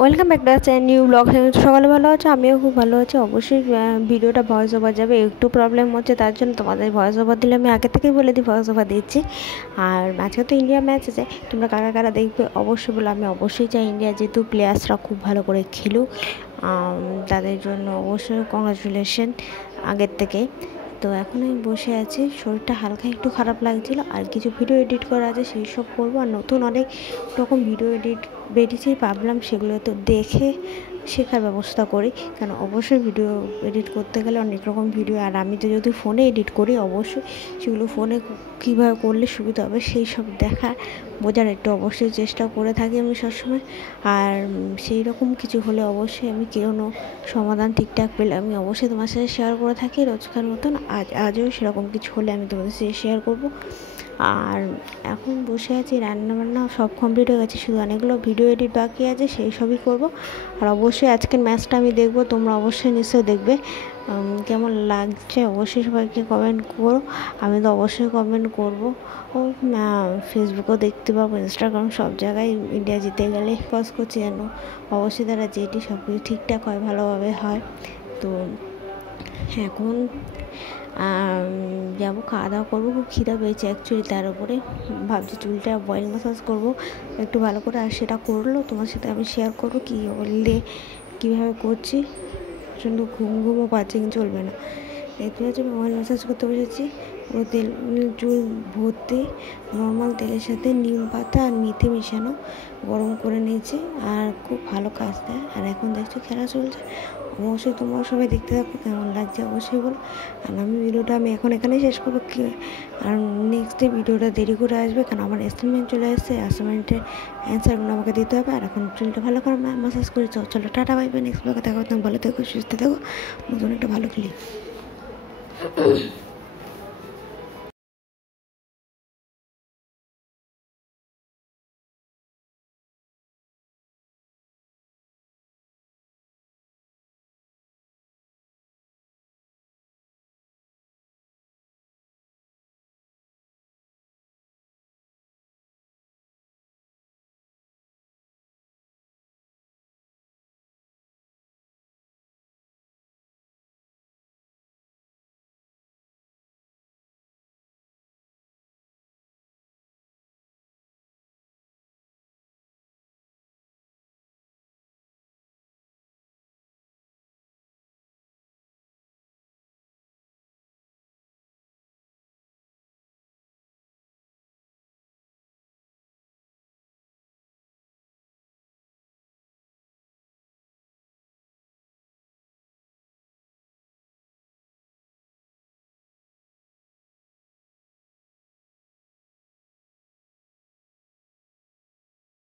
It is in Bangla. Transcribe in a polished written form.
Welcome back to the new blog. সকালে ভালো আছে, আমিও খুব ভালো আছি। অবশ্যই ভিডিওটা ভয়েস ওভার যাবে, একটু প্রবলেম হচ্ছে, তার জন্য তোমাদের ভয়েস ওভার দিলে আমি আগে থেকেই বলে দিই ভয়েস ওভার দিচ্ছি। আর আজকে তো ইন্ডিয়া ম্যাচ আছে, তোমরা কারা কারা দেখবে অবশ্যই বলো। আমি অবশ্যই চাই ইন্ডিয়া যেহেতু প্লেয়ার্সরা খুব ভালো করে খেলুক, তাদের জন্য অবশ্যই কংগ্রাচুলেশন আগের থেকে। তো এখন আমি বসে আছি, শরীরটা হালকা একটু খারাপ লাগছিলো, আর কিছু ভিডিও এডিট করা আছে সেই সব করবো। আর নতুন অনেক রকম ভিডিও এডিট বেরিয়েছে, ভাবলাম সেগুলো তো দেখে শেখার ব্যবস্থা করি, কারণ অবশ্যই ভিডিও এডিট করতে গেলে অনেক রকম ভিডিও, আর আমি তো যদি ফোনে এডিট করি অবশ্যই সেগুলো ফোনে কীভাবে করলে সুবিধা হবে সেই সব দেখা বোঝার একটু অবশ্যই চেষ্টা করে থাকি আমি সবসময়। আর সেই রকম কিছু হলে অবশ্যই আমি কোনো সমাধান ঠিকঠাক পেলে আমি অবশ্যই তোমার সাথে শেয়ার করে থাকি রোজকার মতন। আজও সেরকম কিছু হলে আমি তোমাদের সাথে শেয়ার করব। আর এখন বসে আছি, রান্নাবান্না সব কমপ্লিট হয়ে গেছে, শুধু অনেকগুলো ভিডিও এডিট বাকি আছে, সেই সবই করব। আর অবশ্যই আজকের ম্যাচটা আমি দেখব, তোমরা অবশ্যই নিশ্চয়ই দেখবে। কেমন লাগছে অবশ্যই সবাইকে কমেন্ট করো, আমি তো অবশ্যই কমেন্ট করব। ও ফেসবুকেও দেখতে পাবো, ইনস্টাগ্রাম, সব জায়গায় ইন্ডিয়া জিতে গেলে পোস্ট করছি যেন অবশ্যই তারা যেটি সব কিছু ঠিকঠাক হয়, ভালোভাবে হয়। তো এখন যাবো, খাওয়া দাওয়া করবো, খুব খিদা পেয়েছে অ্যাকচুয়ালি। তার উপরে ভাবছি চুলটা বয়েল ম্যাসাজ করবো একটু ভালো করে, আর সেটা করলেও তোমার সাথে আমি শেয়ার করবো কী বললে কীভাবে করছি। প্রচণ্ড ঘুমও পাচ্ছে, কিন্তু চলবে না। দেখতে পাচ্ছি আমি অয়েল ম্যাসাজ করতে বসেছি, পুরো তেল চুল ভর্তি নর্মাল তেলের সাথে নিম পাতা আর মেথি মেশানো গরম করে নিয়েছি, আর খুব ভালো কাজ দেয়। আর এখন দেখছো খেলা চলছে, অবশ্যই তোমরা সবাই দেখতে থাকো, কেমন লাগছে অবশ্যই বলো। আর ভিডিওটা আমি এখন এখানেই শেষ করবো, আর নেক্সট ডে ভিডিওটা দেরি করে আসবে, কারণ আমার অ্যাসাইনমেন্ট চলে এসেছে, অ্যাসাইনমেন্টের অ্যান্সারগুলো আমাকে দিতে হবে। আর এখন চুলটা ভালো করে ম্যাসাজ করে চলো, টাটা বাই বাই, নেক্সট ব্লগে দেখা হতো। ভালো থেকো, সুস্থ থেকো, নতুন একটা ভালো ক্লিপ।